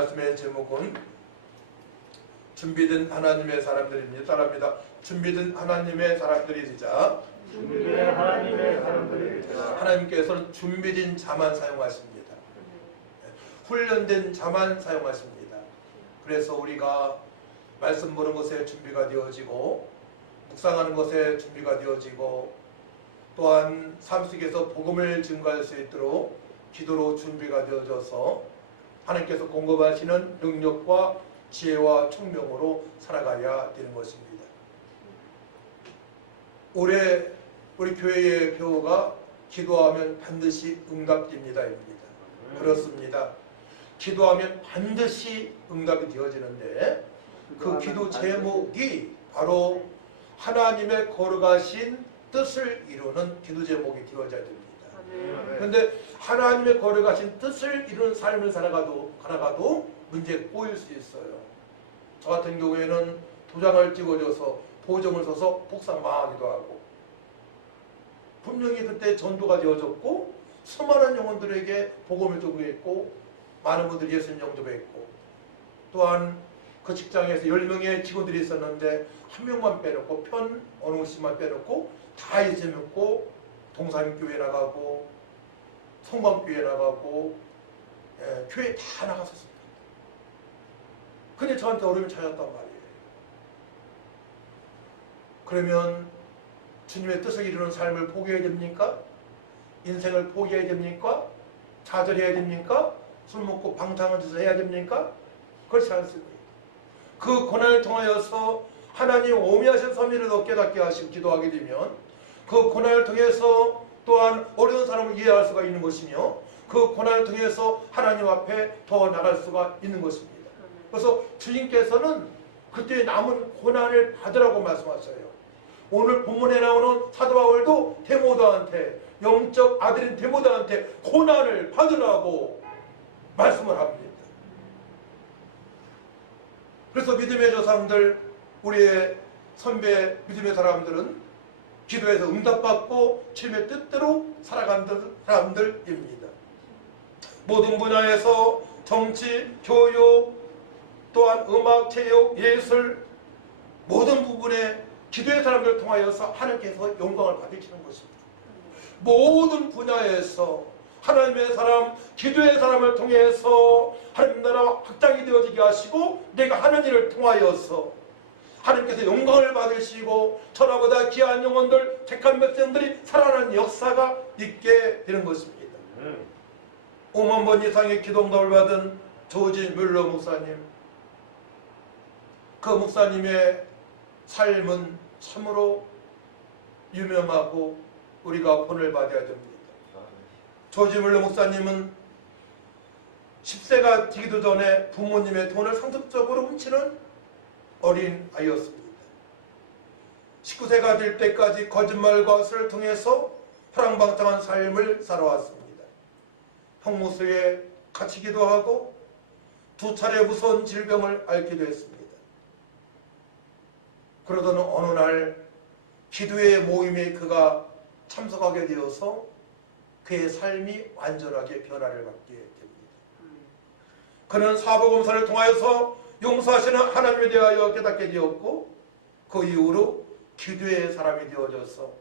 말씀의 제목은 준비된 하나님의 사람들입니다. 따라합니다. 준비된 하나님의 사람들이 되자. 준비된 하나님의 사람들이 되자. 하나님께서는 준비된 자만 사용하십니다. 훈련된 자만 사용하십니다. 그래서 우리가 말씀 보는 것에 준비가 되어지고 묵상하는 것에 준비가 되어지고 또한 삶 속에서 복음을 증거할 수 있도록 기도로 준비가 되어져서 하나님께서 공급하시는 능력과 지혜와 총명으로 살아가야 되는 것입니다. 올해 우리 교회의 표어가 기도하면 반드시 응답됩니다입니다. 그렇습니다. 기도하면 반드시 응답이 되어지는데 그 기도 제목이 바로 하나님의 거룩하신 뜻을 이루는 기도 제목이 되어져야 됩니다. 그런데 하나님의 거룩하신 뜻을 이루는 삶을 살아가도 문제에 꼬일 수 있어요. 저 같은 경우에는 도장을 찍어줘서 보정을 서서 폭삭 망하기도 하고 분명히 그때 전도가 되어졌고 수많은 영혼들에게 복음을 전수했고 많은 분들이 예수님 영접했고 또한 그 직장에서 10명의 직원들이 있었는데 한 명만 빼놓고 어느 씨만 빼놓고 다 예수님 믿고 동산교회 나가고 성광교회 나가고 교회 다 나갔었습니다. 근데 저한테 어려움이 찾았단 말이에요. 그러면 주님의 뜻을 이루는 삶을 포기해야 됩니까? 인생을 포기해야 됩니까? 좌절해야 됩니까? 술 먹고 방탕한 짓을 해야 됩니까? 그렇지 않습니다. 그 고난을 통하여서 하나님 오미하신 섭리를 더 깨닫게 하시고 기도하게 되면 그 고난을 통해서 또한 어려운 사람을 이해할 수가 있는 것이며 그 고난을 통해서 하나님 앞에 더 나갈 수가 있는 것입니다. 그래서 주님께서는 그때 남은 고난을 받으라고 말씀하셔요. 오늘 본문에 나오는 사도 바울도 데모다한테 영적 아들인 데모다한테 고난을 받으라고 말씀을 합니다. 그래서 믿음의 조상들 우리의 선배 믿음의 사람들은 기도에서 응답받고 주님의 뜻대로 살아가는 사람들입니다. 모든 분야에서 정치, 교육, 또한 음악, 체육, 예술 모든 부분에 기도의 사람들을 통하여서 하나님께서 영광을 받으시는 것입니다. 모든 분야에서 하나님의 사람, 기도의 사람을 통해서 하나님 나라 확장이 되어지게 하시고 내가 하나님을 통하여서 하나님께서 영광을 받으시고 천하보다 귀한 영혼들, 택한 백성들이 살아나는 역사가 있게 되는 것입니다. 5만 번 이상의 기도응답을 받은 조지 뮬러 목사님, 그 목사님의 삶은 참으로 유명하고 우리가 본을 받아야 됩니다. 조지 뮬러 목사님은 10세가 되기도 전에 부모님의 돈을 상습적으로 훔치는 어린 아이였습니다. 19세가 될 때까지 거짓말과 술을 통해서 허랑방탕한 삶을 살아왔습니다. 형무소에 갇히기도 하고 2차례 무서운 질병을 앓기도 했습니다. 그러던 어느 날 기도의 모임에 그가 참석하게 되어서 그의 삶이 완전하게 변화를 받게 됩니다. 그는 사복음서를 통하여서 용서하시는 하나님에 대하여 깨닫게 되었고 그 이후로 기도의 사람이 되어져서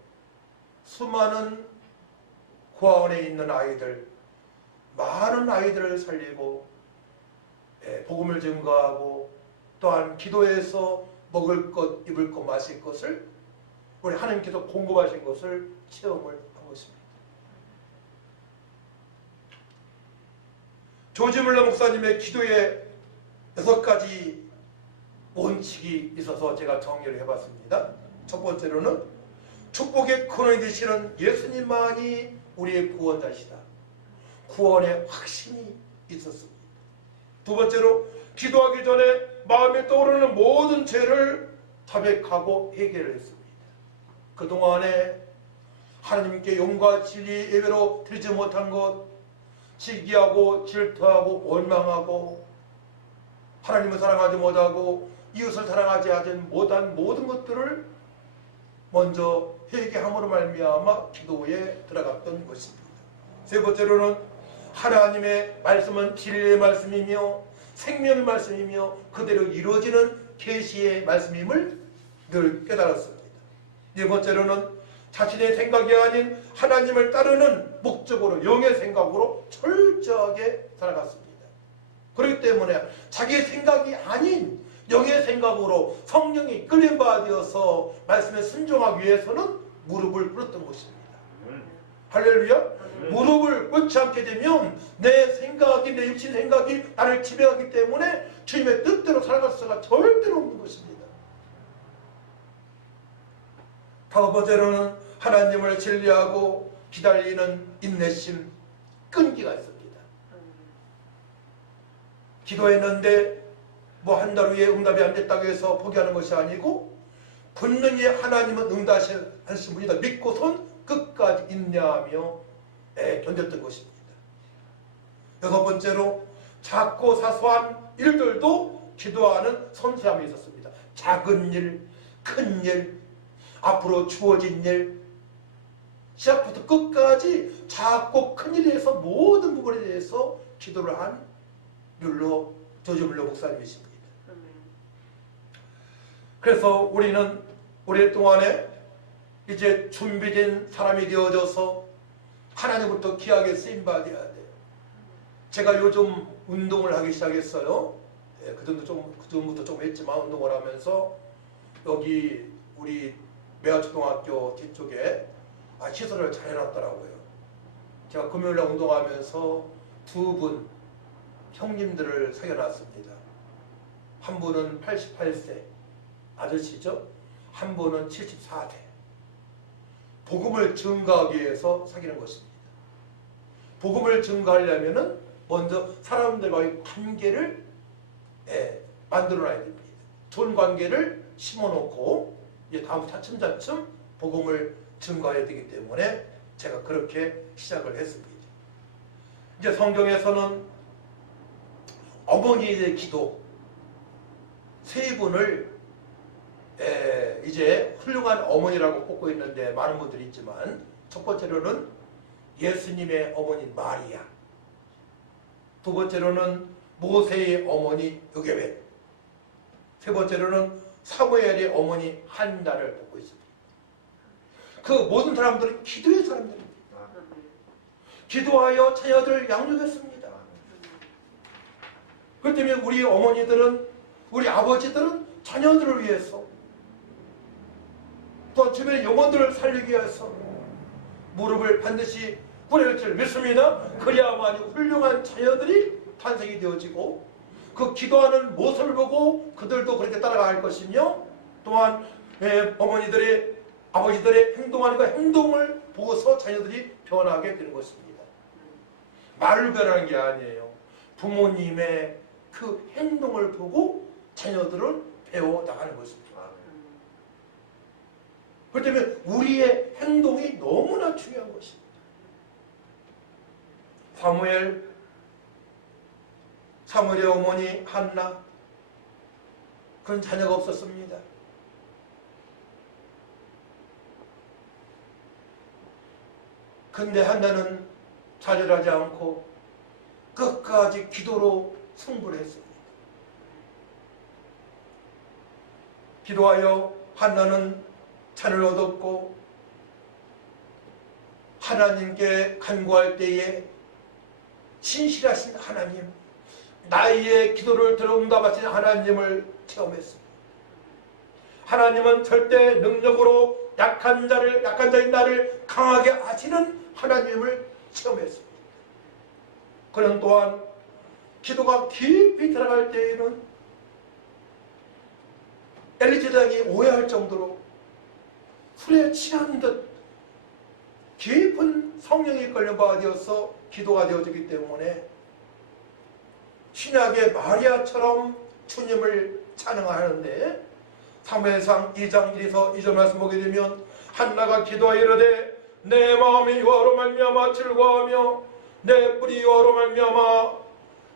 수많은 고아원에 있는 아이들, 많은 아이들을 살리고 복음을 증거하고 또한 기도해서 먹을 것, 입을 것, 마실 것을 우리 하나님께서 공급하신 것을 체험을 한 것입니다. 조지 뮬러 목사님의 기도에 6가지 원칙이 있어서 제가 정리를 해봤습니다. 첫 번째로는 축복의 근원이 되시는 예수님만이 우리의 구원자시다. 구원의 확신이 있었습니다. 두 번째로 기도하기 전에 마음에 떠오르는 모든 죄를 자백하고 해결을 했습니다. 그동안에 하나님께 용과 진리 예배로 드리지 못한 것, 시기하고 질투하고 원망하고 하나님을 사랑하지 못하고 이웃을 사랑하지 못한 모든 것들을 먼저 회개함으로 말미암아 기도에 들어갔던 것입니다. 세 번째로는 하나님의 말씀은 진리의 말씀이며 생명의 말씀이며 그대로 이루어지는 계시의 말씀임을 늘 깨달았습니다. 네 번째로는 자신의 생각이 아닌 하나님을 따르는 목적으로 영의 생각으로 철저하게 살아갔습니다. 그렇기 때문에 자기의 생각이 아닌 영의 생각으로 성령이 끌림 받아서 말씀에 순종하기 위해서는 무릎을 꿇었던 것입니다. 할렐루야. 무릎을 꿇지 않게 되면 내 생각이, 내 육신 생각이 나를 지배하기 때문에 주님의 뜻대로 살아갈 수가 절대로 없는 것입니다. 다섯 번째로는 하나님을 진리하고 기다리는 인내심, 끈기가 있습니다. 기도했는데 뭐 한 달 후에 응답이 안 됐다고 해서 포기하는 것이 아니고 분명히 하나님은 응답하신 분이다 믿고선 끝까지 인내하며 견뎠던 것입니다. 여섯 번째로 작고 사소한 일들도 기도하는 섬세함이 있었습니다. 작은 일, 큰 일, 앞으로 주어진 일, 시작부터 끝까지 작고 큰 일에 대해서 모든 부분에 대해서 기도를 한 뮬러, 조지 뮬러 목사님이십니다. 그래서 우리는 오랫동안에 이제 준비된 사람이 되어져서 하나님부터 귀하게 쓰임받아야 돼요. 제가 요즘 운동을 하기 시작했어요. 그전부터 좀 했지만 운동을 하면서 여기 우리 매화초등학교 뒤쪽에 시설을 잘 해놨더라고요. 제가 금요일날 운동하면서 두 분 형님들을 사귀어놨습니다. 한 분은 88세 아저씨죠. 한 분은 74세. 복음을 증거하기 위해서 사귀는 것입니다. 복음을 증거하려면은 먼저 사람들과의 관계를 만들어놔야 됩니다. 좋은 관계를 심어놓고 이제 다음 차츰차츰 복음을 증거해야 되기 때문에 제가 그렇게 시작을 했습니다. 이제 성경에서는 어머니의 기도 세 분을 이제 훌륭한 어머니라고 꼽고 있는데 많은 분들이 있지만 첫 번째로는 예수님의 어머니 마리아, 두 번째로는 모세의 어머니 요게벳, 세 번째로는 사무엘의 어머니 한나를 꼽고 있습니다. 그 모든 사람들은 기도의 사람들입니다. 기도하여 자녀들을 양육했습니다. 그렇기 때문에 우리 어머니들은, 우리 아버지들은 자녀들을 위해서 또 주변의 영혼들을 살리기 위해서 무릎을 반드시 꿇을 줄 믿습니다. 그래야만 훌륭한 자녀들이 탄생이 되어지고 그 기도하는 모습을 보고 그들도 그렇게 따라갈 것이며 또한 어머니들의 아버지들의 행동하는 그 행동을 보고서 자녀들이 변하게 되는 것입니다. 말을 변하는 게 아니에요. 부모님의 그 행동을 보고 자녀들은 배워나가는 것입니다. 그렇기 때문에 우리의 행동이 너무나 중요한 것입니다. 사무엘의 어머니 한나, 그런 자녀가 없었습니다. 근데 한나는 좌절하지 않고 끝까지 기도로 승부를 했습니다. 기도하여 한나는 자녀를 얻었고 하나님께 간구할 때에 신실하신 하나님, 나의 기도를 들어 응답하신 하나님을 체험했습니다. 하나님은 절대 능력으로 약한 자인 나를 강하게 하시는 하나님을 체험했습니다. 그는 또한 기도가 깊이 들어갈 때에는 엘리제덱이 오해할 정도로 술에 취한 듯 깊은 성령이 걸려받아서 기도가 되어지기 때문에 신약의 마리아처럼 주님을 찬양하는데 사무엘상 2장 1에서 2절 말씀 보게 되면 한나가 기도하여 이르되 내 마음이 여호와로 말미암아 즐거워하며 내 뿔이 여호와로 말미암아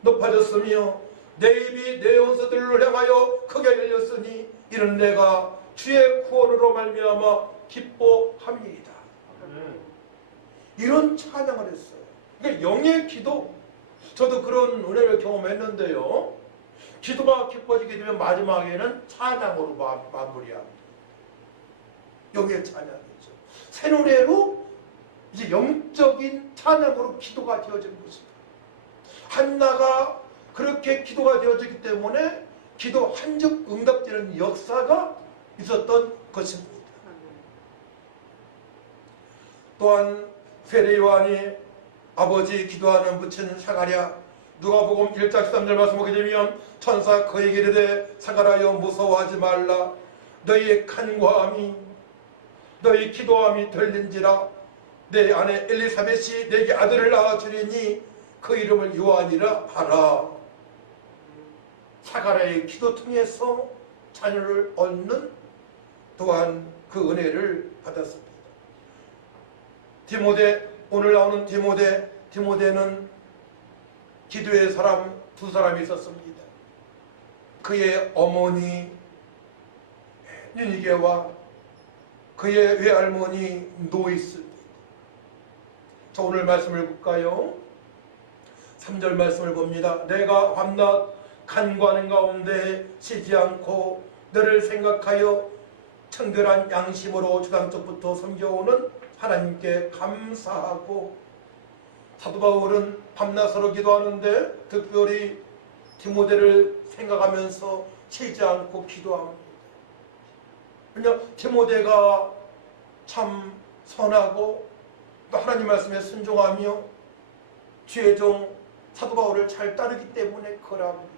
높아졌으며 내 입이 내 원수들을 향하여 크게 열렸으니 이는 내가 주의 구원으로 말미암아 기뻐함이니이다. 이런 찬양을 했어요. 그러니까 영의 기도, 저도 그런 은혜를 경험했는데요. 기도가 기뻐지게 되면 마지막에는 찬양으로 마무리합니다. 영의 찬양이죠. 새 노래로 이제 영적인 찬양으로 기도가 되어지는 것입니다. 한나가 그렇게 기도가 되어지기 때문에 기도 한즉 응답되는 역사가 있었던 것입니다. 또한 세례 요한이 아버지 기도하는 부친 사가랴, 누가복음 1장 13절 말씀 보게 되면 천사 그에게 이르되 사가랴여 무서워하지 말라. 너희의 간구함이 너희 기도함이 들린지라. 내 아내 엘리사벳이 내게 아들을 낳아주리니 그 이름을 요한이라 하라. 사가랴의 기도 통해서 자녀를 얻는 또한 그 은혜를 받았습니다. 디모데, 오늘 나오는 디모데는 기도의 사람 두 사람이 있었습니다. 그의 어머니 유니게와 그의 외할머니 노이스입니다. 자, 오늘 말씀을 볼까요? 3절 말씀을 봅니다. 내가 밤낮 간구하는 가운데 쉬지 않고 너를 생각하여 청결한 양심으로 주당적부터 섬겨오는 하나님께 감사하고. 사도 바울은 밤낮으로 기도하는데 특별히 디모데를 생각하면서 쉬지 않고 기도합니다. 왜냐, 디모데가 참 선하고 또 하나님 말씀에 순종하며 주의 종 사도 바울을 잘 따르기 때문에 그러합니다.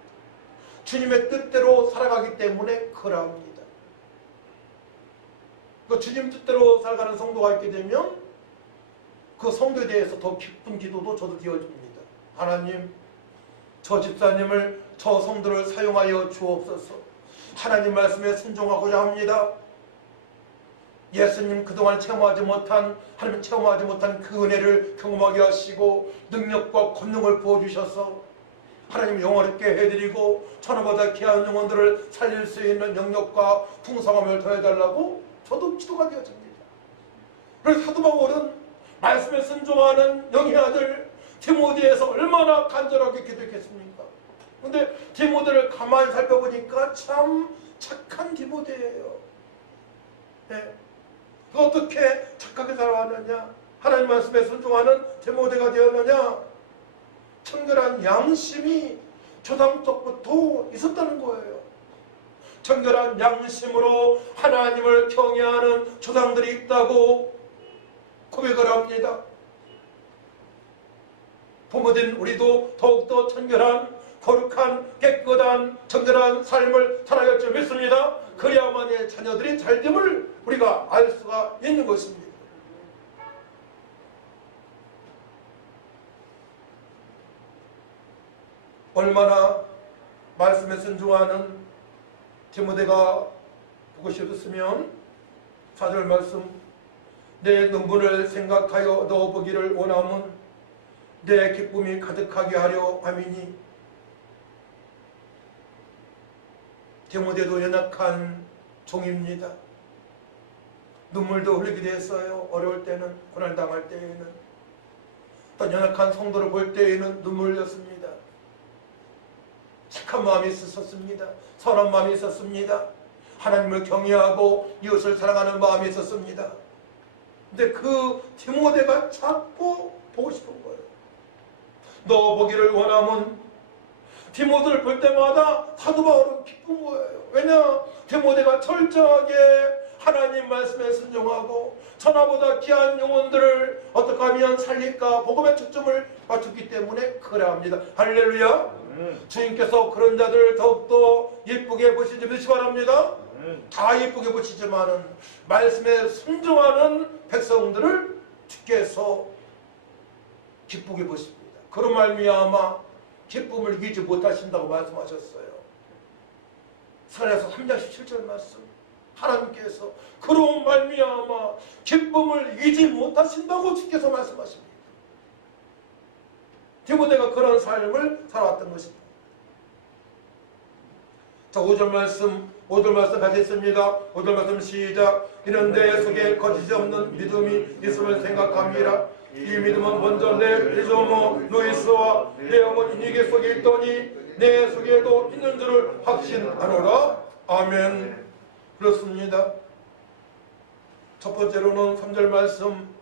주님의 뜻대로 살아가기 때문에 그러합니다. 그 주님 뜻대로 살아가는 성도가 있게 되면 그 성도에 대해서 더 기쁜 기도도 저도 되어줍니다. 하나님, 저 집사님을, 저 성도를 사용하여 주옵소서. 하나님 말씀에 순종하고자 합니다. 예수님 그동안 체험하지 못한, 하나님 체험하지 못한 그 은혜를 경험하게 하시고 능력과 권능을 부어주셔서 하나님 영원롭게 해드리고 천하보다 귀한 영혼들을 살릴 수 있는 능력과 풍성함을 더해달라고 저도 기도가 되어집니다. 그래서 사도 바울은 말씀에 순종하는 영의 아들 디모데에서 얼마나 간절하게 기도했겠습니까? 그런데 디모데를 가만히 살펴보니까 참 착한 디모데예요. 네. 어떻게 착하게 살아왔느냐? 하나님 말씀에 순종하는 디모데가 되었느냐? 청결한 양심이 조상적부터 있었다는 거예요. 청결한 양심으로 하나님을 경외하는 조상들이 있다고 고백을 합니다. 부모된 우리도 더욱더 청결한, 거룩한, 깨끗한, 청결한 삶을 살아갈 줄 믿습니다. 그래야만의 자녀들이 잘됨을 우리가 알 수가 있는 것입니다. 얼마나 말씀에 순종하는 디모데가 보고 싶었으면 4절 말씀, 내 능분을 생각하여 넣어보기를 원함은 내 기쁨이 가득하게 하려 함이니. 디모데도 연약한 종입니다. 눈물도 흘리기도 했어요. 어려울 때는, 고난당할 때에는, 또 연약한 성도를 볼 때에는 눈물 흘렸습니다. 착한 마음이 있었습니다. 선한 마음이 있었습니다. 하나님을 경외하고 이웃을 사랑하는 마음이 있었습니다. 근데 그 디모데가 자꾸 보고 싶은 거예요. 너 보기를 원하면. 디모데를 볼 때마다 사도 바울은 기쁜 거예요. 왜냐? 디모데가 철저하게 하나님 말씀에 순종하고 천하보다 귀한 영혼들을 어떻게 하면 살릴까 복음의 초점을 맞췄기 때문에 그래합니다. 할렐루야. 주님께서 그런 자들을 더욱더 예쁘게 보시지 믿으시기 바랍니다. 다 예쁘게 보시지만은 말씀에 순종하는 백성들을 주께서 기쁘게 보십니다. 그런 말미암아 기쁨을 이기지 못하신다고 말씀하셨어요. 사라에서 3장 17절 말씀. 하나님께서 그런 말미암아 기쁨을 이기지 못하신다고 주께서 말씀하십니다. 디모데가 그런 삶을 살아왔던 것입니다. 자, 5절 말씀 같이 있습니다. 5절 말씀 시작. 이는 내 속에 거짓이 없는 믿음이 있음을 생각함이라. 이 믿음은 먼저 내 리조모 노이스와 내 어머니 니게 속에 있더니 내 속에도 있는 줄을 확신하노라. 아멘. 그렇습니다. 첫 번째로는 3절 말씀,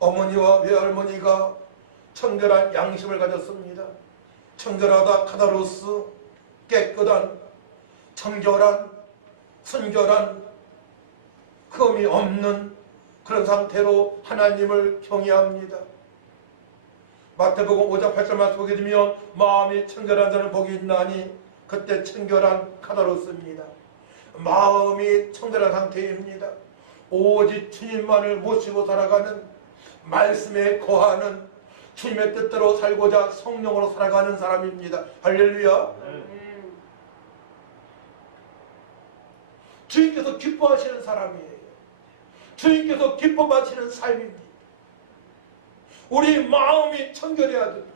어머니와 외할머니가 청결한 양심을 가졌습니다. 청결하다 카다로스, 깨끗한, 청결한, 순결한, 흠이 없는 그런 상태로 하나님을 경외합니다. 마태복음 5장 8절 말씀 보게 되면 마음이 청결한 자는 복이 있나니, 그때 청결한 카다로스입니다. 마음이 청결한 상태입니다. 오직 주님만을 모시고 살아가는, 말씀에 거하는, 주님의 뜻대로 살고자 성령으로 살아가는 사람입니다. 할렐루야. 주님께서 기뻐하시는 사람이에요. 주님께서 기뻐 받으시는 삶입니다. 우리 마음이 청결해야 됩니다.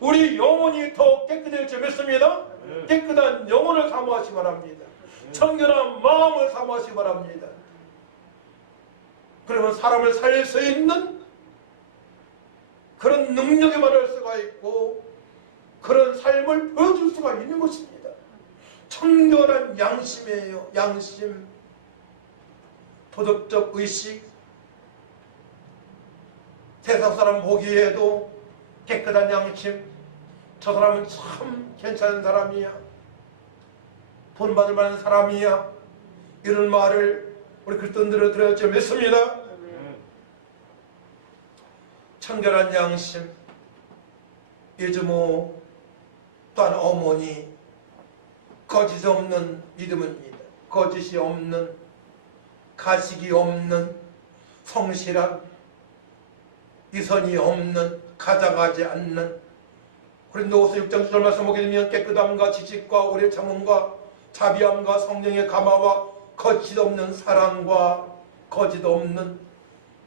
우리 영혼이 더 깨끗해질 줄 믿습니다. 깨끗한 영혼을 사모하시기 바랍니다. 청결한 마음을 사모하시기 바랍니다. 그러면 사람을 살릴 수 있는 그런 능력이 말할 수가 있고, 그런 삶을 보여줄 수가 있는 것입니다. 청결한 양심이에요. 양심, 도덕적 의식, 세상 사람 보기에도 깨끗한 양심, 저 사람은 참 괜찮은 사람이야, 본받을 만한 사람이야, 이런 말을 우리 그리스도인들은 들었죠. 믿습니다. 청결한 양심, 이즈모 또한 어머니, 거짓 없는 믿음입니다. 거짓이 없는, 가식이 없는, 성실한, 이선이 없는, 가장하지 않는, 고린도후서 6장 7절 말씀 보게 되면 깨끗함과 지식과 오래 참음과 자비함과 성령의 감화와 거짓 없는 사랑과 거짓 없는,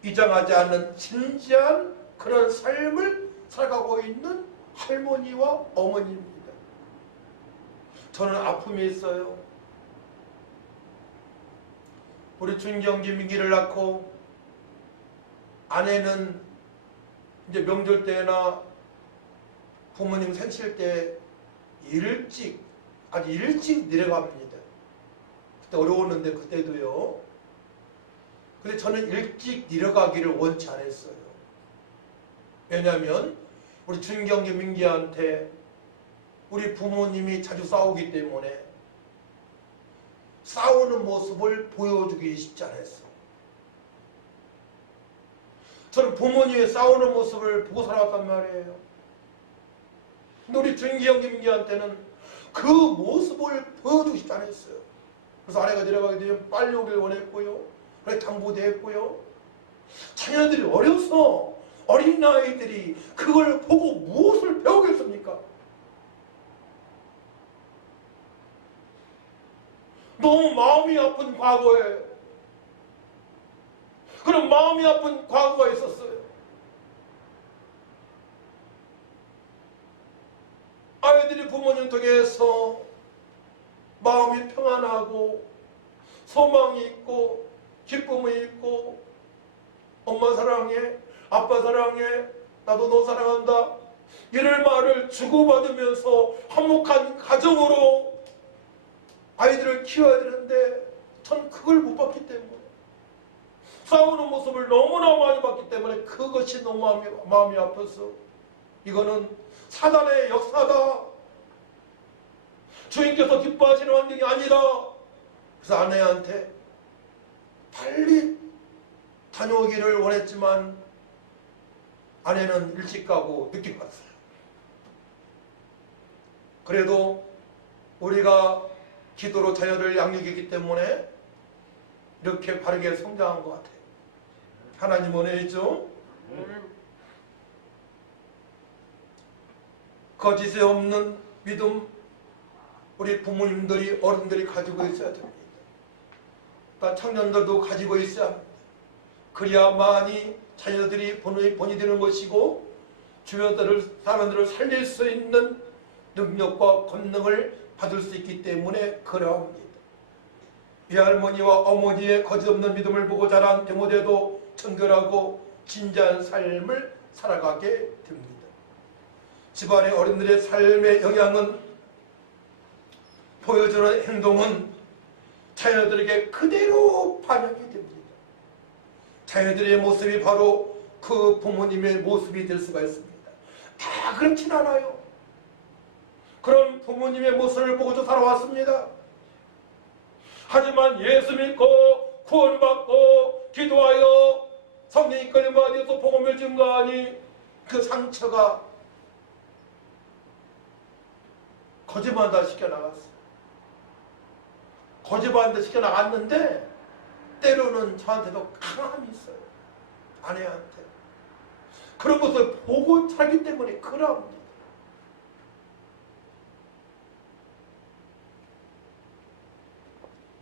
이장하지 않는 진지한 그런 삶을 살아가고 있는 할머니와 어머니입니다. 저는 아픔이 있어요. 우리 준경기 민기를 낳고 아내는 이제 명절 때나 부모님 생실 때 아주 일찍 내려갑니다. 그때 어려웠는데 그때도요. 근데 저는 일찍 내려가기를 원치 않았어요. 왜냐하면 우리 준경기 민기한테 우리 부모님이 자주 싸우기 때문에 싸우는 모습을 보여주기 쉽지 않았어. 저는 부모님이 싸우는 모습을 보고 살아왔단 말이에요. 근데 우리 준경기 민기한테는 그 모습을 보여주고 싶지 않았어요. 그래서 아내가 내려가게 되면 빨리 오길 원했고요. 그래서 당부도 했고요. 자녀들이 어려서 어린아이들이 그걸 보고 무엇을 배우겠습니까? 너무 마음이 아픈 과거에, 그런 마음이 아픈 과거가 있었어요. 아이들이 부모님 통해서 마음이 평안하고 소망이 있고 기쁨이 있고, 엄마 사랑해, 아빠 사랑해, 나도 너 사랑한다, 이럴 말을 주고받으면서 화목한 가정으로 아이들을 키워야 되는데 전 그걸 못 봤기 때문에, 싸우는 모습을 너무나 많이 봤기 때문에 그것이 너무 마음이 아파서, 이거는 사단의 역사다, 주님께서 기뻐하시는 환경이 아니다. 그래서 아내한테 빨리 다녀오기를 원했지만 아내는 일찍 가고 늦게 갔어요. 그래도 우리가 기도로 자녀를 양육했기 때문에 이렇게 바르게 성장한 것 같아요. 하나님 은혜이죠. 거짓이 없는 믿음, 우리 부모님들이, 어른들이 가지고 있어야 됩니다. 또 청년들도 가지고 있어야 합니다. 그래야만이 자녀들이 본이 되는 것이고, 주변 사람들을 살릴 수 있는 능력과 권능을 받을 수 있기 때문에 그러합니다. 외할머니와 어머니의 거짓 없는 믿음을 보고 자란 데모데도 청결하고 진지한 삶을 살아가게 됩니다. 집안의 어른들의 삶의 영향은, 보여주는 행동은 자녀들에게 그대로 반영이 됩니다. 자녀들의 모습이 바로 그 부모님의 모습이 될 수가 있습니다. 다 그렇진 않아요. 그런 부모님의 모습을 보고도 살아왔습니다. 하지만 예수 믿고 구원받고 기도하여 성령 이끌림 받아서 복음을 증거하니 그 상처가 거짓말다 시켜나갔어요. 거짓말다 시켜나갔는데 때로는 저한테도 강함이 있어요. 아내한테. 그런 것을 보고 살기 때문에 그럽니다.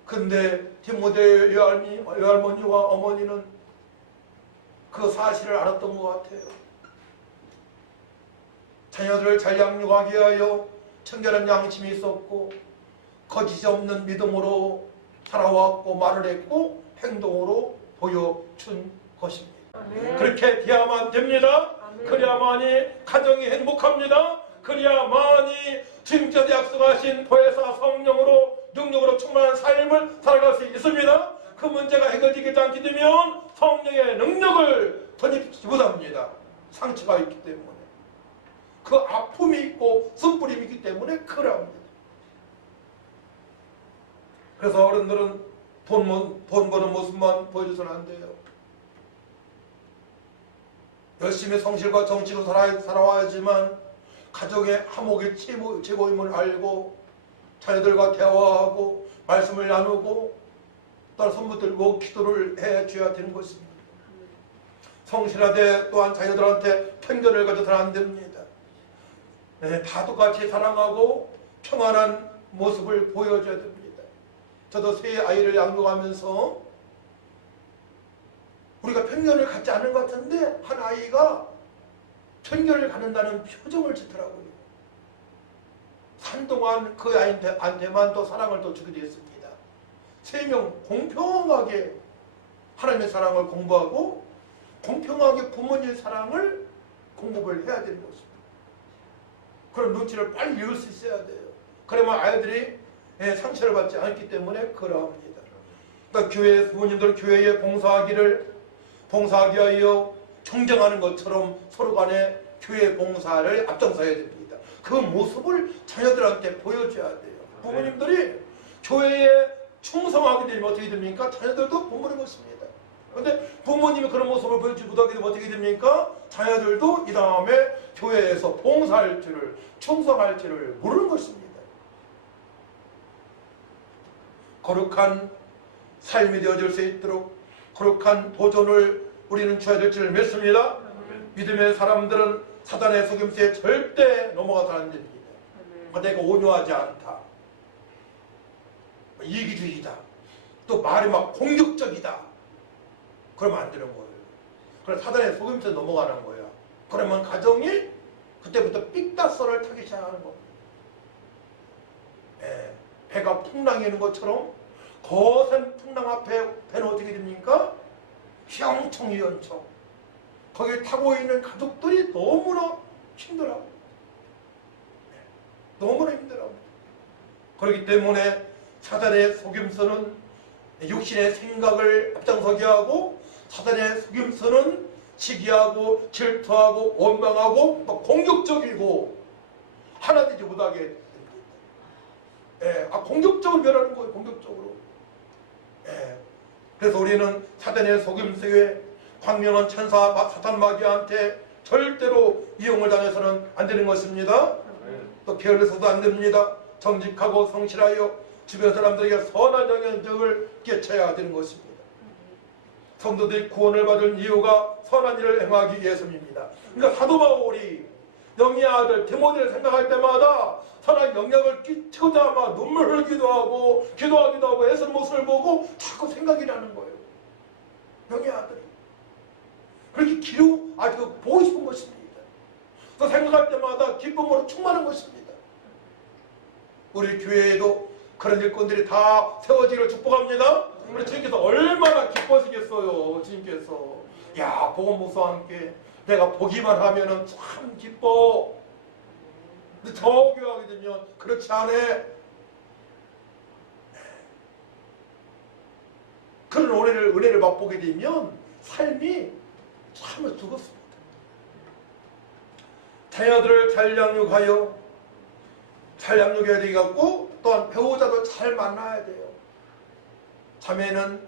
근데 디모데 외할머니와 어머니는 그 사실을 알았던 것 같아요. 자녀들을 잘 양육하기 위하여 청결한 양심이 있었고 거짓이 없는 믿음으로 살아왔고 말을 했고 행동으로 보여준 것입니다. 그렇게 돼야만 됩니다. 그래야만이 가정이 행복합니다. 그래야만이 주님께서 약속하신 보혜사 성령으로 능력으로 충만한 삶을 살아갈 수 있습니다. 그 문제가 해결되지 않게 되면 성령의 능력을 덧입지 못합니다. 상처가 있기 때문에. 그 아픔이 있고 쓴뿌림이 있기 때문에 그럽니다. 그래서 어른들은 돈 버는 모습만 보여줘서는 안 돼요. 열심히 성실과 정치로 살아와야지만 가정의 화목의 최고임을 알고 자녀들과 대화하고 말씀을 나누고 또 손부 들고 기도를 해줘야 되는 것입니다. 성실하되 또한 자녀들한테 편견을 가져서는 안 됩니다. 네, 다 똑같이 사랑하고 평안한 모습을 보여줘야 됩니다. 저도 세 아이를 양육하면서 우리가 편견을 갖지 않은 것 같은데 한 아이가 편견을 갖는다는 표정을 짓더라고요. 한동안 그 아이한테만 또 사랑을 또 주게 되었습니다. 3명 공평하게 하나님의 사랑을 공부하고 공평하게 부모님의 사랑을 공부를 해야 되는 것입니다. 그런 눈치를 빨리 이룰 수 있어야 돼요. 그러면 아이들이 상처를 받지 않기 때문에 그러합니다. 그러니까 부모님들 교회에 봉사하기 위하여 경쟁하는 것처럼 서로 간에 교회 봉사를 앞장서야 됩니다. 그 모습을 자녀들한테 보여줘야 돼요. 부모님들이 교회에 충성하게 되면 어떻게 됩니까? 자녀들도 부모님 것입니다. 그런데 부모님이 그런 모습을 보여주지 못하게 되면 어떻게 됩니까? 자녀들도 이 다음에 교회에서 봉사할 줄을, 충성할 줄을 모르는 것입니다. 거룩한 삶이 되어질 수 있도록 거룩한 도전을 우리는 줘야 될 줄 믿습니다. 믿음의 사람들은 사단의 속임수에 절대 넘어가서 안 됩니다. 내가 온유하지 않다. 이기주의다. 또 말이 막 공격적이다. 그러면 안 되는 거예요. 그래서 사단의 속임수에 넘어가는 거야. 그러면 가정이 그때부터 삑다썰을 타기 시작하는 겁니다. 배가 풍랑이 있는 것처럼 거센 풍랑 앞에 배는 어떻게 됩니까? 휘영청휘연청. 거기에 타고 있는 가족들이 너무나 힘들어요. 너무나 힘들어요. 그렇기 때문에 사단의 속임수는 육신의 생각을 앞장서게 하고 사단의 속임수는 시기하고 질투하고 원망하고 공격적이고 하나 되지 못하게 됩니다. 공격적으로 변하는 거예요. 공격적으로. 그래서 우리는 사단의 속임수에 광명한 천사 사탄 마귀한테 절대로 이용을 당해서는 안 되는 것입니다. 또 게을러서도 안 됩니다. 정직하고 성실하여 주변 사람들에게 선한 영향력을 끼쳐야 되는 것입니다. 성도들이 구원을 받은 이유가 선한 일을 행하기 위해서입니다. 그러니까 사도 바울이 영의 아들 디모데를 생각할 때마다 선한 영향을 끼치고자 아마 눈물 흘기도 하고 기도하기도 하고 애쓰는 모습을 보고 자꾸 생각이 나는 거예요. 영의 아들이. 그렇게 아주 보고 싶은 것입니다. 그래서 생각할 때마다 기쁨으로 충만한 것입니다. 우리 교회에도 그런 일꾼들이 다 세워지기를 축복합니다. 우리 주님께서 얼마나 기뻐하시겠어요. 주님께서 야 복음 목사와 함께 내가 보기만 하면은 참 기뻐. 근데 더 교하게 되면 그렇지 않아. 그런 은혜를 맛보게 되면 삶이 참을 죽었습니다. 자녀들을 잘 양육하여 잘 양육해야 되겠고 또한 배우자도 잘 만나야 돼요. 자매는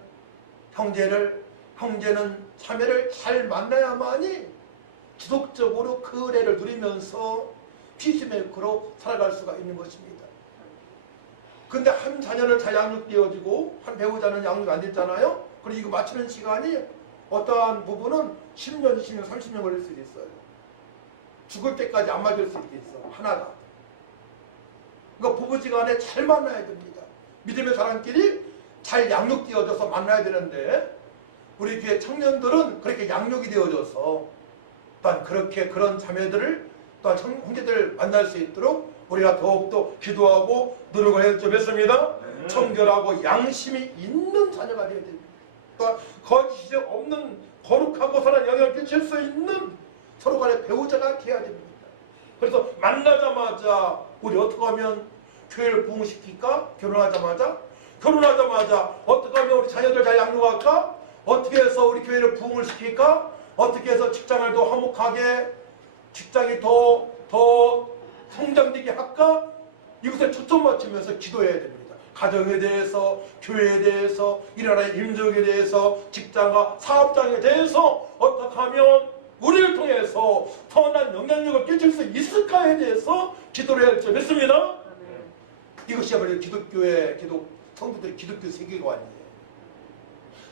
형제는 자매를 잘 만나야만이 지속적으로 그 은혜를 누리면서 피스메이커로 살아갈 수가 있는 것입니다. 근데 한 자녀는 잘 양육되어지고 한 배우자는 양육이 안 됐잖아요. 그리고 이거 맞추는 시간이 어떠한 부분은 10년, 20년, 30년 걸릴 수도 있어요. 죽을 때까지 안 맞을 수도 있어. 하나가. 그러니까 부부지간에 잘 만나야 됩니다. 믿음의 사람끼리 잘 양육되어져서 만나야 되는데 우리 교회 청년들은 그렇게 양육이 되어져서 또한 그렇게 그런 자매들을 또한 형제들을 만날 수 있도록 우리가 더욱더 기도하고 노력을 해야 되겠습니다. 청결하고 양심이 있는 자녀가 되어야 됩니다. 또한 거짓이 없는 거룩하고 선한 영향을 끼칠 수 있는 서로 간의 배우자가 되어야 됩니다. 그래서 만나자마자 우리 어떻게 하면 교회를 부흥시킬까? 결혼하자마자 어떻게 하면 우리 자녀들 잘 양육할까? 어떻게 해서 우리 교회를 부흥을 시킬까? 어떻게 해서 직장을 더 화목하게 직장이 더 성장되게 할까? 이것에 초점 맞추면서 기도해야 됩니다. 가정에 대해서, 교회에 대해서, 이 나라의 임적에 대해서, 직장과 사업장에 대해서 어떻게 하면 우리를 통해서 선한 영향력을 끼칠 수 있을까에 대해서 기도를 해야 할 줄 믿습니다. 이것이 바로 기독교의 성도들의 기독교 세계관이에요.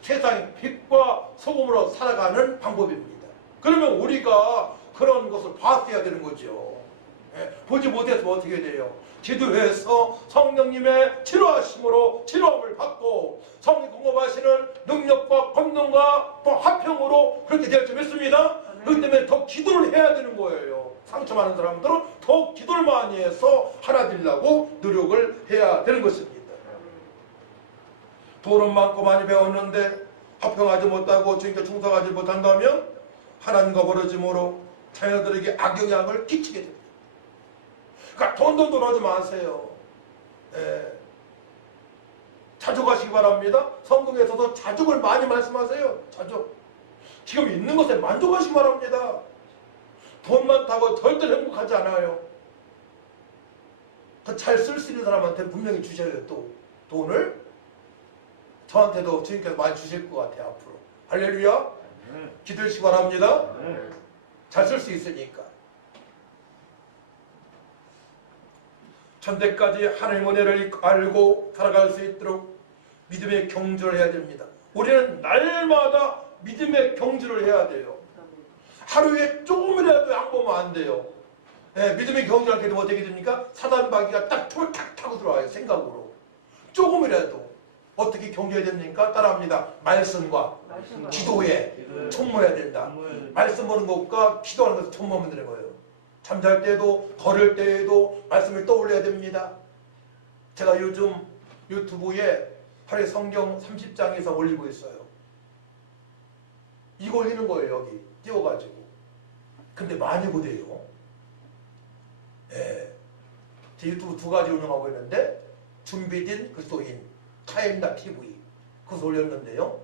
세상의 빛과 소금으로 살아가는 방법입니다. 그러면 우리가 그런 것을 봤어야 되는 거죠. 보지 못해서 어떻게 돼요? 기도해서 성령님의 치료하심으로 치료함을 받고 성령 공급하시는 능력과 권능과 또 화평으로 그렇게 될 줄 믿습니다. 그렇기 때문에 더 기도를 해야 되는 거예요. 상처 많은 사람들은 더 기도를 많이 해서 하나 되려고 노력을 해야 되는 것입니다. 돈은 많고 많이 배웠는데 화평하지 못하고 주님께 충성하지 못한다면 하나님과 벌어짐으로 자녀들에게 악영향을 끼치게 됩니다. 그러니까 돈도 하지 마세요. 자족하시기 바랍니다. 성경에서도 자족을 많이 말씀하세요. 자족. 지금 있는 것에 만족하시기 바랍니다. 돈 많다고 절대 행복하지 않아요. 잘 쓸 수 있는 사람한테 분명히 주셔요. 또 돈을 저한테도 주님께서 많이 주실 것 같아요. 앞으로. 할렐루야. 기도하시기 바랍니다. 잘 쓸 수 있으니까. 천대까지 하나님의 은혜를 알고 살아갈 수 있도록 믿음의 경주를 해야 됩니다. 우리는 날마다 믿음의 경주를 해야 돼요. 하루에 조금이라도 양보하면 안 돼요. 믿음의 경주를 하게 되면 어떻게 됩니까? 사단마귀가 딱 툭 타고 들어와요. 생각으로. 조금이라도 어떻게 경주해야 됩니까? 따라합니다. 말씀과 기도에 촌모해야 된다. 말씀 보는 것과 기도하는 것을 촌모하면 되는 거예요. 잠잘 때도 걸을 때에도 말씀을 떠올려야 됩니다. 제가 요즘 유튜브에 하루에 성경 30장 이상 올리고 있어요. 이거 올리는 거예요. 여기 띄워가지고. 근데 많이 보대요. 제 유튜브 2가지 운영하고 있는데 준비된 그리스도인 타임다 TV 그것을 올렸는데요.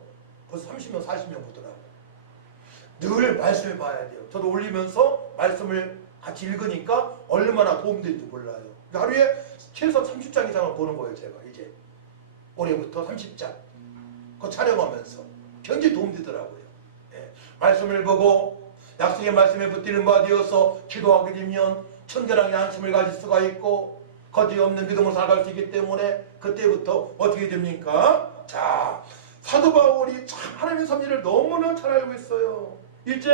벌써 30명 40명 보더라고요. 늘 말씀을 봐야 돼요. 저도 올리면서 말씀을 같이 읽으니까 얼마나 도움되는지 몰라요. 하루에 최소 30장 이상을 보는 거예요. 제가 이제 올해부터 30장 그거 촬영하면서 굉장히 도움되더라고요. 말씀을 보고 약속의 말씀에 붙드는 바 되어서 기도하게 되면 청결한 양심을 가질 수가 있고 거짓 없는 믿음으로 살아갈 수 있기 때문에 그때부터 어떻게 됩니까? 자, 사도 바울이 참 하나님의 섭리를 너무나 잘 알고 있어요. 이제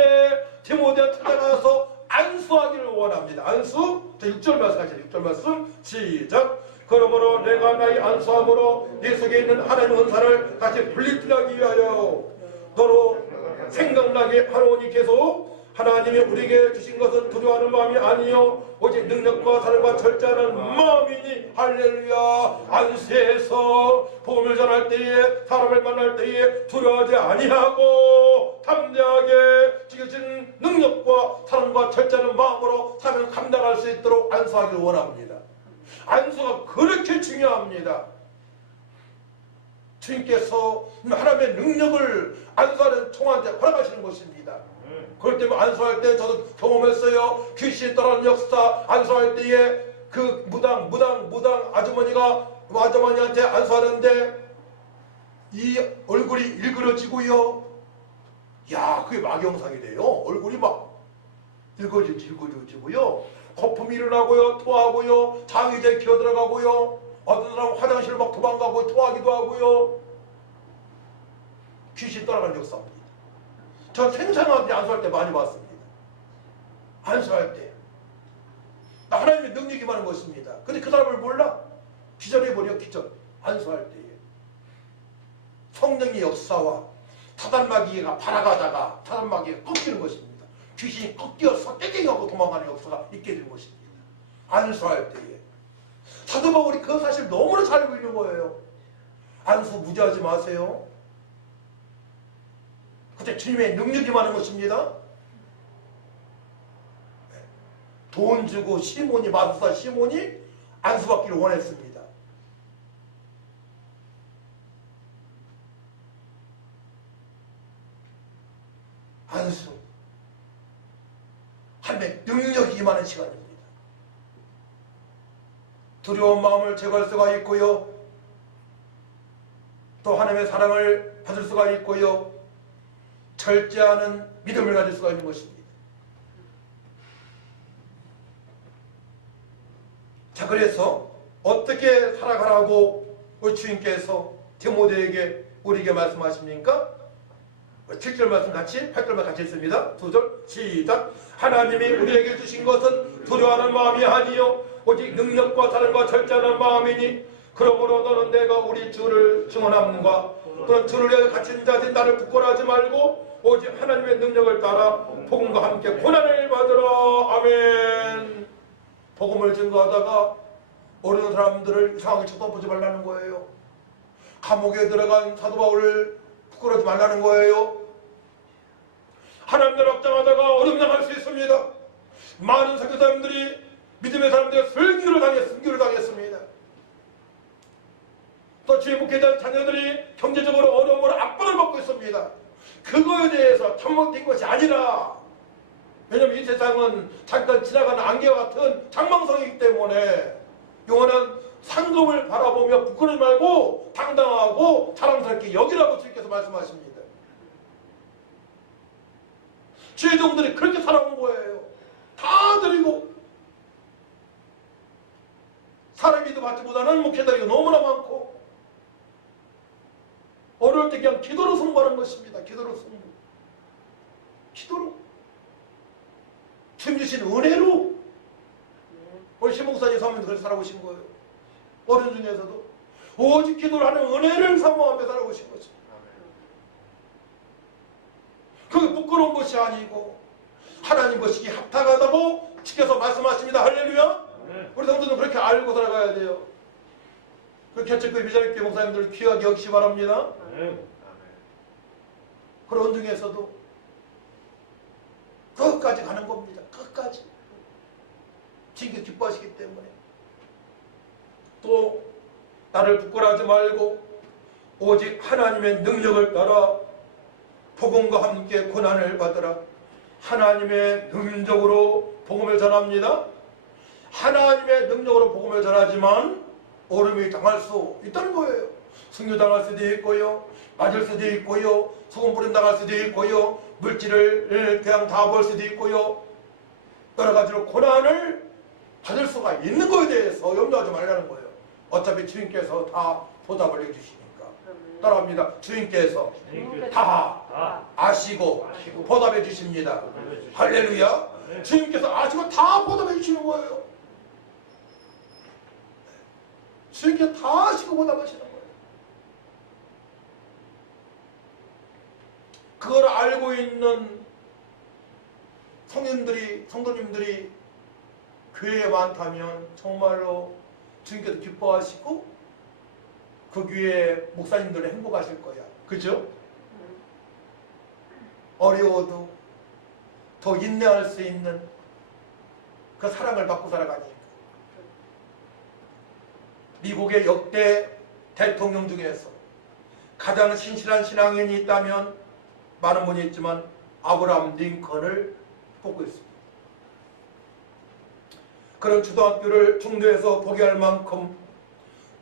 디모데한테 찾아가서 안수하기를 원합니다. 안수? 자, 6절 말씀 하시죠. 6절 말씀 시작. 그러므로 내가 나의 안수함으로 네 속에 있는 하나님의 은사를 다시 분리하기 위하여 너로 생각나게 하노니 계속 하나님이 우리에게 주신 것은 두려워하는 마음이 아니요 오직 능력과 사랑과 절제하는 마음이니 할렐루야. 안수에서 복음을 전할 때에 사람을 만날 때에 두려워하지 아니하고 담대하게 주신 능력과 사랑과 절제하는 마음으로 사람을 감당할 수 있도록 안수하기를 원합니다. 안수가 그렇게 중요합니다. 주님께서 하나님의 능력을 안수하는 총한테 허락하시는 것입니다. 그럴 때면 안수할 때 저도 경험했어요. 귀신 떠나는 역사. 안수할 때에 그 무당 아주머니한테 안수하는데 이 얼굴이 일그러지고요. 야, 그게 막영상이 돼요. 얼굴이 막 일그러지고요. 거품이 일어나고요. 토하고요. 장의자에 기어들어가고요. 어떤 사람은 화장실 막 도망가고 토하기도 하고요. 귀신 떠나가는 역사입니다. 저 생생하게 안수할 때 많이 봤습니다. 안수할 때 하나님의 능력이 많은 것입니다. 근데 그 사람을 몰라? 기절해버려. 기절. 안수할 때에 성령의 역사와 사단마귀가 바라가다가 사단마귀가 꺾이는 것입니다. 귀신이 꺾여서 떼갱하고 도망가는 역사가 있게 된 것입니다. 안수할 때에 사도 바울이 그 사실 너무나 잘 알고 있는 거예요. 안수 무지하지 마세요. 그때 주님의 능력이 많은 것입니다. 돈 주고 마술사 시몬이 안수받기를 원했습니다. 안수 하나님의 능력이 임하는 시간입니다. 두려운 마음을 제거할 수가 있고요. 또 하나님의 사랑을 받을 수가 있고요. 절제하는 믿음을 가질 수가 있는 것입니다. 자, 그래서 어떻게 살아가라고 우리 주님께서 디모데에게 우리에게 말씀하십니까? 7절 말씀 같이 8절만 같이 읽습니다. 2절 시작. 하나님이 우리에게 주신 것은 두려워하는 마음이 아니요 오직 능력과 사랑과 절제하는 마음이니 그러므로 너는 내가 우리 주를 증언함과 그런 주를 위하여 갇힌 자들 나를 부끄러워하지 말고 오직 하나님의 능력을 따라 복음과 함께 고난을 받으라. 아멘. 복음을 증거하다가 어려운 사람들을 이상하게 쳐다보지 말라는 거예요. 감옥에 들어간 사도 바울을 부끄러워하지 말라는 거예요. 하나님을 확장하다가 어려움 당할 수 있습니다. 많은 선교사님들이 믿음의 사람들이 순교를 당했습니다. 또 주의 목회자 자녀들이 경제적으로 어려움으로 압박을 받고 있습니다. 그거에 대해서 잘못된 것이 아니라, 왜냐하면 이 세상은 잠깐 지나가는 안개와 같은 장망성이기 때문에 영원한 상급을 바라보며 부끄러지 말고 당당하고 자랑스럽게 여기라고 주님께서 말씀하십니다. 주의 종들이 그렇게 살아온 거예요. 다 드리고 사람이도 받지 못하는 목회자가 너무나 많고 어려울 때 그냥 기도로 승부하는 것입니다. 기도로 승부. 기도로. 주님 주신 은혜로. 우리 신목사님 사모님도 그렇게 살아오신 거예요. 어른 중에서도 오직 기도를 하는 은혜를 사모하며 살아오신 거죠. 그게 부끄러운 것이 아니고 하나님 것이 합당하다고 주께서 말씀하십니다. 할렐루야. 우리 성도는 그렇게 알고 살아가야 돼요. 그 개척교회 비자립교회 목사님들 귀하게 여기시 바랍니다. 그런 중에서도 끝까지 가는 겁니다. 끝까지. 주님께 기뻐하시기 때문에. 또 나를 부끄러워하지 말고 오직 하나님의 능력을 따라 복음과 함께 고난을 받으라. 하나님의 능력으로 복음을 전합니다. 하나님의 능력으로 복음을 전하지만 어려움이 당할 수 있다는 거예요. 순교당할 수도 있고요, 맞을 수도 있고요, 소금 부림 당할 수도 있고요, 물질을 그냥 다 벌 수도 있고요, 여러 가지로 고난을 받을 수가 있는 거에 대해서 염려하지 말라는 거예요. 어차피 주님께서 다 보답을 해주시니까. 따라합니다. 주님께서 다 아시고 보답해 주십니다. 할렐루야. 주님께서 아시고 다 보답해 주시는 거예요. 주님께서 다 아시고 보답하시는 거예요. 그걸 알고 있는 성도님들이 교회에 많다면 정말로 주님께서 기뻐하시고 그 교회 목사님들은 행복하실 거야. 그죠? 어려워도 더 인내할 수 있는 그 사랑을 받고 살아가니까. 미국의 역대 대통령 중에서 가장 신실한 신앙인이 있다면 많은 분이 있지만 아브라함 링컨을 뽑고 있습니다. 그런 초등학교를 중도에서 포기할 만큼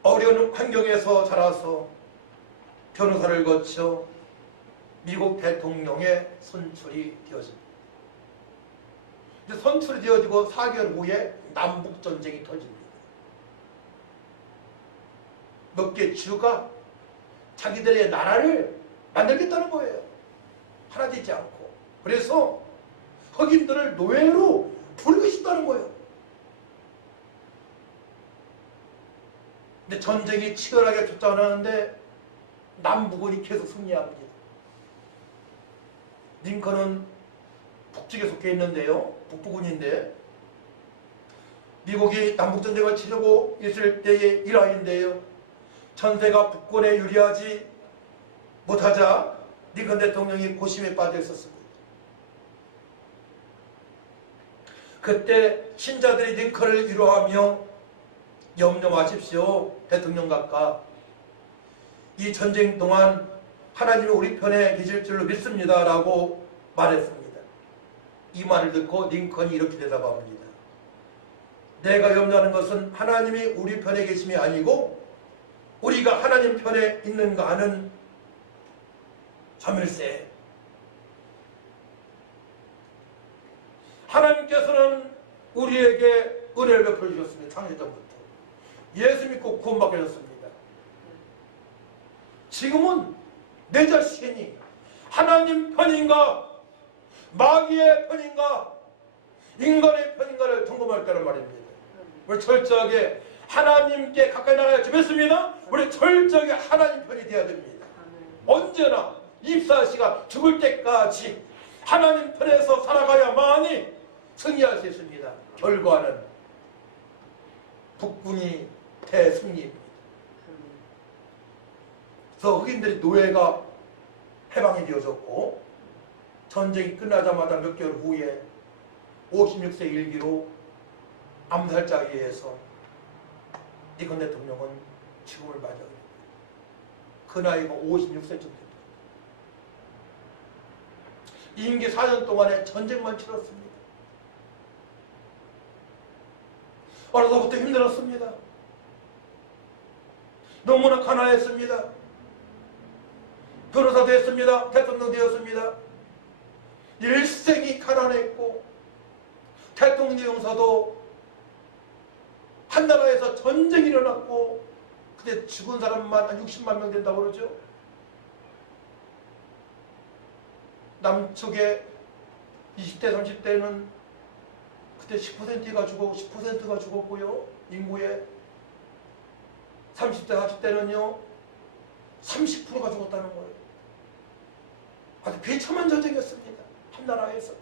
어려운 환경에서 자라서 변호사를 거쳐 미국 대통령에 선출이 되어집니다. 이제 선출이 되어지고 4개월 후에 남북전쟁이 터집니다. 몇 개 주가 자기들의 나라를 만들겠다는 거예요. 하나 되지 않고. 그래서 흑인들을 노예로 부리고 싶다는 거예요. 근데 전쟁이 치열하게 쫓아가는데 남북군이 계속 승리합니다. 링컨은 북쪽에 속해 있는데요. 북부군인데 미국이 남북전쟁을 치르고 있을 때의 일화인데요. 전세가 북군에 유리하지 못하자 링컨 대통령이 고심에 빠져 있었습니다. 그때 신자들이 링컨을 위로하며 염려 마십시오. 대통령 각하. 이 전쟁 동안 하나님이 우리 편에 계실 줄로 믿습니다. 라고 말했습니다. 이 말을 듣고 링컨이 이렇게 대답합니다. 내가 염려하는 것은 하나님이 우리 편에 계심이 아니고 우리가 하나님 편에 있는가 하는 점일세. 하나님께서는 우리에게 은혜를 베풀어 주셨습니다. 창세전부터. 예수 믿고 구원받게 하셨습니다. 지금은 내 자신이 하나님 편인가 마귀의 편인가 인간의 편인가를 점검할 때란 말입니다. 우리 철저하게 하나님께 가까이 나가야 믿습니다. 우리 철저하게 하나님 편이 되어야 됩니다. 언제나 24시간 죽을 때까지 하나님 편에서 살아가야만이 승리할 수 있습니다. 결과는 북군이 대승리입니다. 그래서 흑인들이 노예가 해방이 되어졌고 전쟁이 끝나자마자 몇 개월 후에 56세 일기로 암살자에 의해서 링컨 대통령은 죽음을 맞이하게 됩니다. 그 나이가 56세 정도 됩니다. 임기 4년 동안에 전쟁만 치렀습니다. 어려서부터 힘들었습니다. 너무나 가난했습니다. 변호사 됐습니다. 대통령 되었습니다. 일생이 가난했고 대통령 되면서도 한 나라에서 전쟁이 일어났고 그때 죽은 사람만 한 60만 명 된다고 그러죠. 남쪽에 20대 30대는 그때 10%가 죽었고 10%가 죽었고요. 인구의 30대 40대는요 30%가 죽었다는 거예요. 아주 비참한 전쟁이었습니다. 한 나라에서.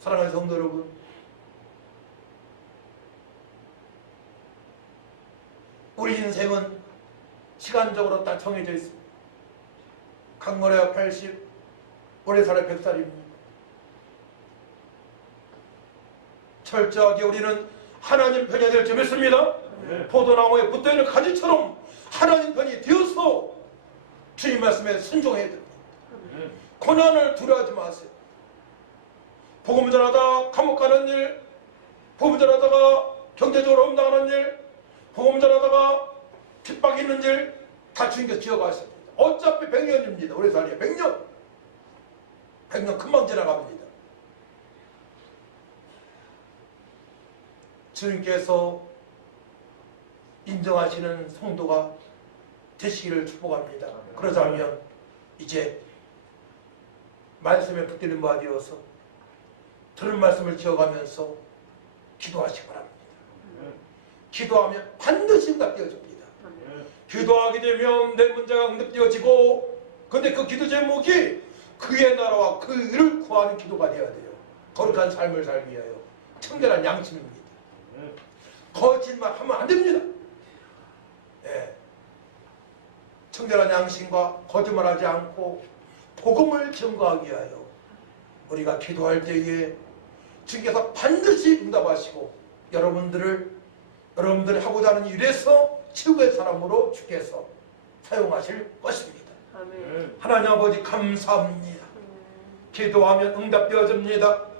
사랑하는 성도 여러분, 우리 인생은 시간적으로 딱 정해져 있습니다. 강건해야 80, 오래 살아 100살입니다. 철저하게 우리는 하나님 편이 될 줄 믿습니다. 네. 포도나무에 붙어있는 가지처럼 하나님 편이 되어서 주님 말씀에 순종해야 됩니다. 네. 고난을 두려워하지 마세요. 복음 전하다가 감옥 가는 일, 복음 전하다가 경제적으로 험당하는 일, 복음 전하다가 핍박 있는 일 다 주님께서 지어가십니다. 어차피 100년입니다. 오래 살이에요. 100년. 100년 금방 지나갑니다. 주님께서 인정하시는 성도가 되시기를 축복합니다. 그러자면 이제 말씀에 붙들린 바 되어서 들은 말씀을 기억하면서 기도하시기 바랍니다. 기도하면 반드시 응답되어집니다. 기도하게 되면 내 문제가 응답되어지고 근데 그 기도 제목이 그의 나라와 그 의를 구하는 기도가 되어야 돼요. 거룩한 삶을 살기 위하여. 청결한 양심입니다. 거짓말 하면 안 됩니다. 예. 청결한 양심과 거짓말하지 않고 복음을 증거하기 위하여 우리가 기도할 때에 주께서 반드시 응답하시고 여러분들이 하고자 하는 일에서 최고의 사람으로 주께서 사용하실 것입니다. 아멘. 하나님 아버지 감사합니다. 기도하면 응답되어집니다.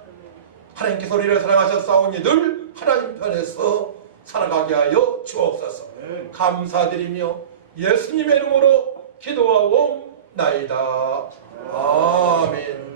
하나님께서 우리를 사랑하셨사오니 늘 하나님 편에서 살아가게 하여 주옵소서. 감사드리며 예수님의 이름으로 기도하옵나이다. 아멘.